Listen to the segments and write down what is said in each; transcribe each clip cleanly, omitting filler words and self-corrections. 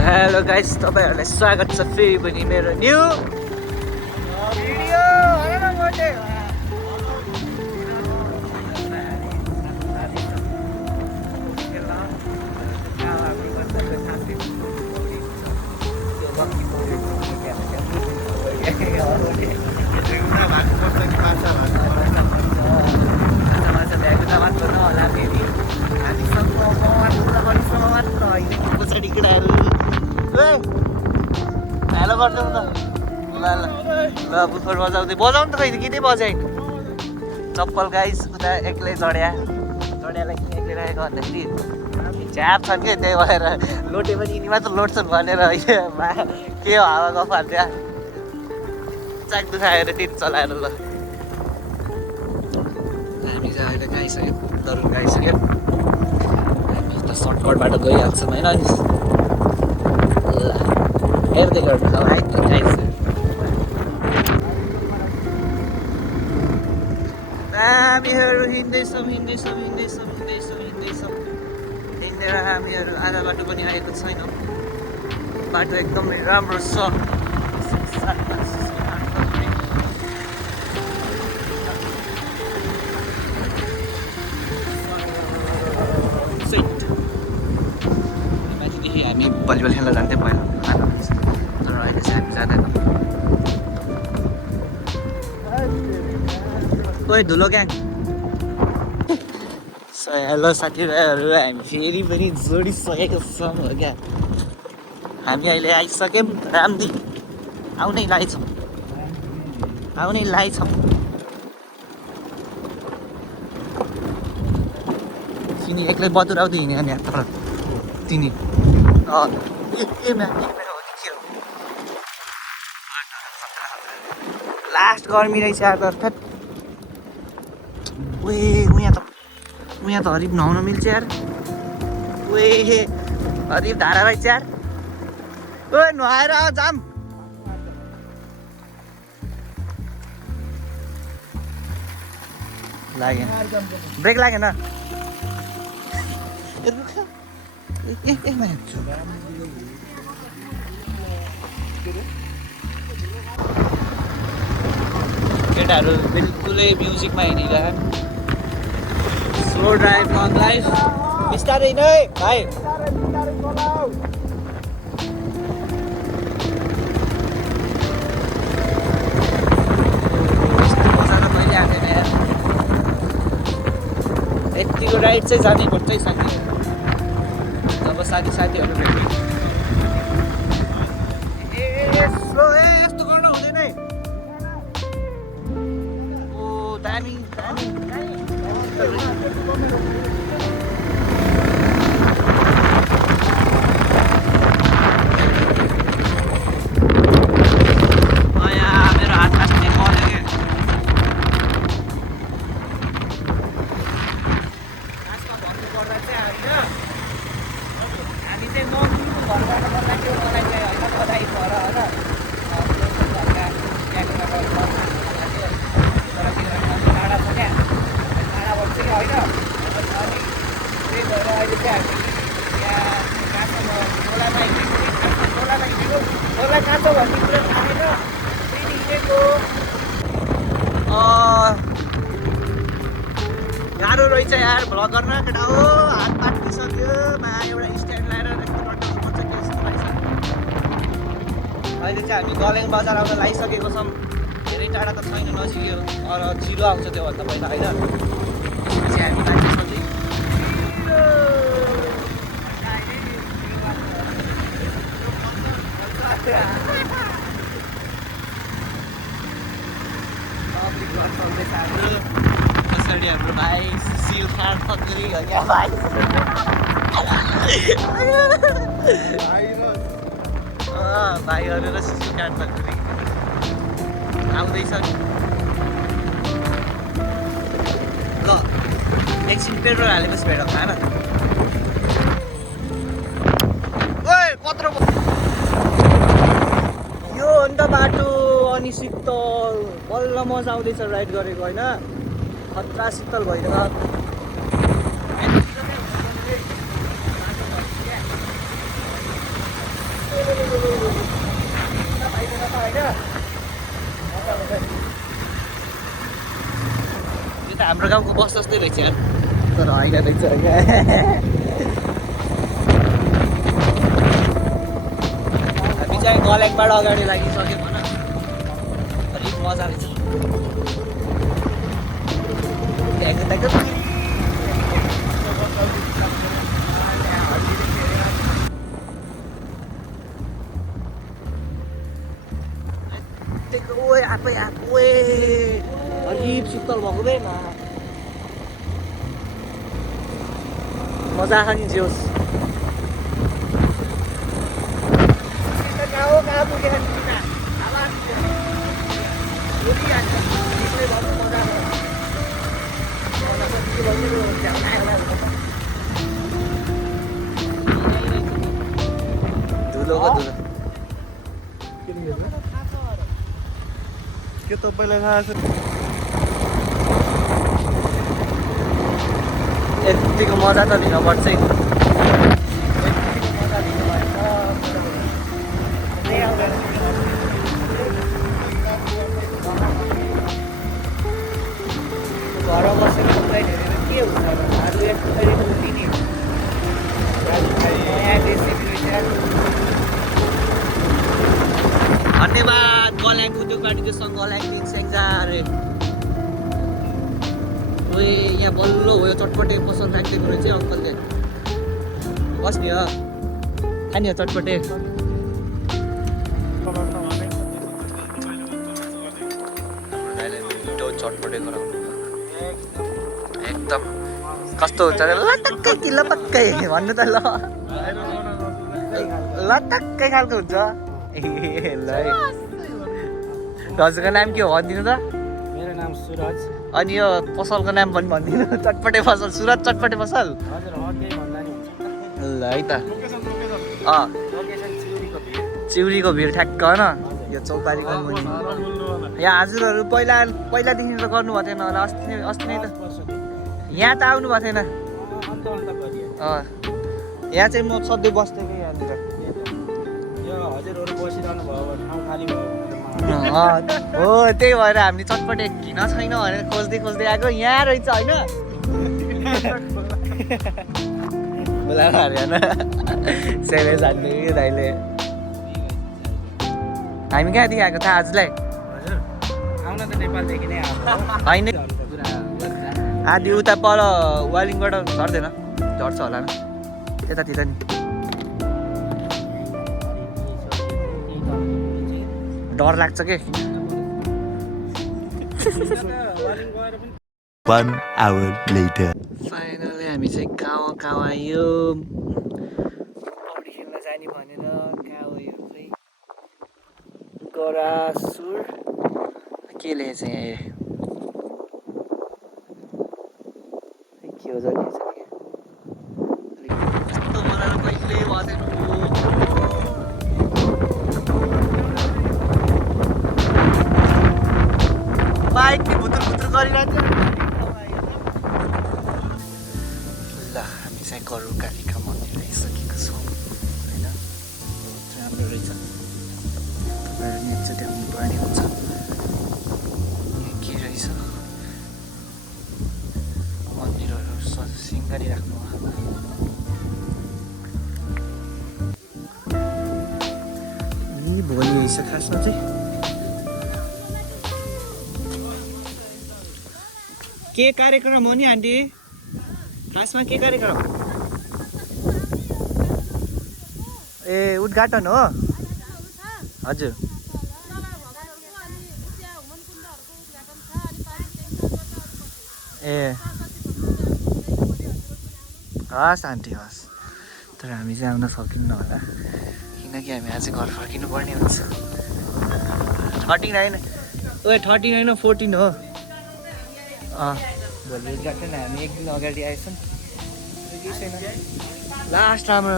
Hello guys, तपाईहरुलाई स्वागत छ फेरि पनि मेरो न्यू भिडियो। हेलो गरिदेऊ न ल ल ल बुफर बजाउँदै बजाउनु त खै किनै बजाइन चप्पल गाइस उता एक्लै जड्यालाई किन एक्लै राखेको भन्दाखेरि झ्याप छन् क्या, त्यही भएर लोटे पनि यिनी मात्र लोट्छन् भनेर के हो हावा गफार त्यहाँ चाक दुखाएर त्यति चलाएर ल हामी चाहिँ अहिले गाइसक्यो, तरुण गाइसक्यो। हामी त सर्टकटबाट गइहाल्छौँ होइन, हेर्दै गर्नु गाइसक्यो। हामीहरू हिँड्दैछौँ हिँडेर हामीहरू आधा बाटो पनि आएको छैनौँ। बाटो एकदमै राम्रो छ। माथिदेखि हामी भलिबल खेल्न जान्थ्यौँ पहिला, तर अहिले चाहिँ हामी जाँदैनौँ। ओइ धुलो ग्याङ, हेलो साथीभाइहरू, हामी फेरि पनि जोडिसकेको छौँ हो क्या। हामी अहिले आइसक्यौँ रामदी, आउनै लागेछौँ। तिनी एक्लै बतुराउँदै हिँड्यो नि तर तिनी लास्ट गर्मी रहेछ यार। अर्थात् उहाँ त हरिफ नुहाउन मिल्छ यार। हरिफ धारा रहेछ यार। नुहाएर जाम। लागेन, ब्रेक लागेन। केटाहरू बिल्कुलै म्युजिकमा हिँडिरह। स्लो ड्राइभ, लङ ड्राइभ, बिस्तारै नै भाइ। यतिको राइड चाहिँ जानै पर्छ है साथीहरू, जब साथीहरू भेट्यो। यस्तो गर्न हुँदैन है। ओ दामी गाह्रो रहेछ यार भ्लग गर्न केटा हो। हात पाटिसक्यो एउटा स्ट्यान्ड ल्याएर यस्तो पर्छ कि यस्तो रहेछ। अहिले चाहिँ हामी गलेङ बजार आउन लागिसकेको छौँ। धेरै टाढा त छैन, नजिक और 0 आउँछ त्योभन्दा पहिला होइन। त्यसपछि हामी लाग्दैछौँ कि कसरी हाम्रो भाइ सुशील खान फक्री हो क्या भाइ। भाइहरू र सुशील खान फक्री आउँदैछ। ल एकछिन पेट्रोल हालेपछि भेटौँ होइन। यो हो नि त बाटो। अनि शीतल बल्ल मजा आउँदैछ राइड गरेको होइन। खतरा शीतल भइदिएर यो त हाम्रो गाउँको बस जस्तै रहेछ यार तर होइन रहेछ होइन हामी चाहिँ गलेङबाट अगाडि लागिसक्यो भन अलिक मजा रहेछ ओए आफै ओए अलिक शीतल भएको बे मजा आएको नि जोस् कहाँ पुगेर धुलोको धुलो के तपाईँलाई थाहा छ यतिको मजा त लिनुपर्छ है घरमा बसेर मलाई हेरेर के हुन्छ आज एकचोटि उठिने धन्यवाद गल्याङ उद्योग वाणिज्य सङ्घ गल्याङ स्याङ्जा अरे ओए यहाँ बल्ल हो यो चटपटे पसल राखिदिएको रहेछ अङ्कलले बस्ने हो खाने हो चटपटे चटपटे गराउनु एकदम कस्तो हुन्छ लटक्कै कि लपक्कै भन्नु त ल लटक्कै खालको हुन्छ ए ल हजुरको नाम के हो भनिदिनु त मेरो नाम सुरज अनि यो पसलको नाम पनि भनिदिनु चटपटे पसल सुरज चटपटे पसल हजुर केही भन्दा नि हुन्छ ल है त लोकेसन चिउरीको भिड ठ्याक्क होइन यो चौतारीको मुनि यहाँ हजुरहरू पहिलादेखि त गर्नुभएको थिएन होला अस्ति नै त यहाँ त आउनु भएको थिएन यहाँ चाहिँ म सधैँ बस्थेँ कि यहाँनिर यो हजुरहरू बसिरहनु भयो ठाउँ खाली भयो हो त्यही भएर हामीले चटपटे किन छैन भनेर खोज्दै खोज्दै आएको यहाँ रहेछ होइन बोलाएर होइन सेभेज हाल्ने कि दाइले हामी कहाँदेखि आएको थाहा आजलाई हजुर आउन त नेपालदेखि नै होइन आधी उता पर वालिङबाट झर्दैन झर्छ होला न यतातिर नि डर लाग्छ के 1 hour later. फाइनली हामी चाहिँ कहाँ आयो पौडी खेल्न जाने भनेर कहाँ यो चाहिँ गरासुर के लेखेछ यहाँ के हो जाने यस्तो मलाई कहिले बसेन बाइक नि भुत्रुर भुत्रुर गरिरहन्छ ल हामी चाहिँ गरुड कालिका मन्दिर आइसकेको छौँ होइन राम्रो रहेछ तपाईँहरू नि एकचोटि आउनु पर्ने हुन्छ यहाँ के रहेछ मन्दिरहरू सिँगारी राख्नु यी भोलि रहेछ खासमा चाहिँ के कार्यक्रम हो नि आन्टी खासमा के कार्यक्रम ए उद्घाटन हो हजुर ए हस् आन्टी हस् तर हामी चाहिँ आउन सकिन्न होला किनकि हामी आज घर फर्किनु पर्ने हुन्छ 39 ओ 39 14 हो भोलि उद्घाटन हामी एक दिन अगाडि आएछौँ केही छैन लास्ट राम्रो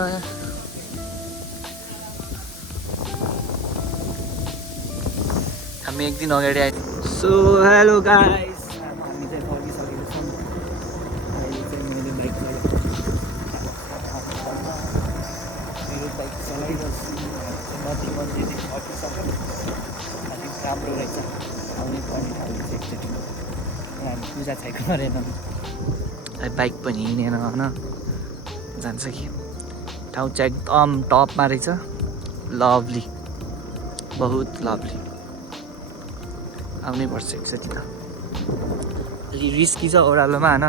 हामी एक दिन अगाडि आए सो हेलो गाइस हामी चाहिँ फर्किसकेको छौँ अहिले चाहिँ मैले बाइक चलाइरहेछु मन्दिरदेखि हटिसक्यो अलिक राम्रो रहेछ आउनै पर्ने ठाउँ चाहिँ एकचोटि हामी पूजा चाहिँ गरेनौँ बाइक पनि हिँडेन होइन जान्छ कि ठाउँ चाहिँ एकदम टपमा रहेछ लभली बहुत लभली आउनै पर्छ एकचोटि त अलि रिस्की छ ओह्रालोमा होइन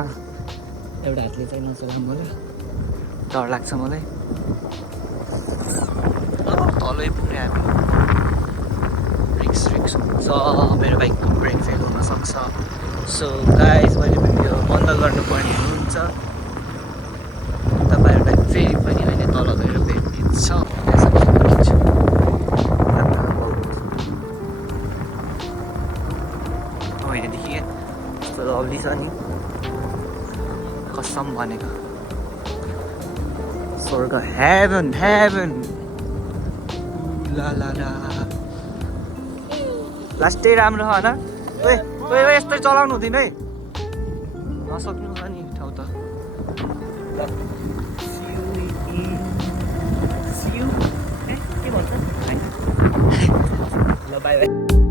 एउटा हातले चाहिँ नचलाउँ मलाई डर लाग्छ मलाई तलै पुग्यो हामी रिक्स हुन्छ मेरो बाइकको ब्रेक फेल हुनसक्छ सो गाइज मैले भिडियो बन्द गर्नुपर्ने हुन्छ तपाईँहरूलाई फेरि पनि अहिले तल गएर भेटिन्छ यहाँदेखि कस्तो लभली छ नि कसम भनेको स्वर्ग हेभन हेभन ला ला ला लास्टै राम्रो होइन ओए ओए यस्तै चलाउनु हुँदैन है नसक्नु छ नि ठाउँ त के भन्छ ल बाई बाई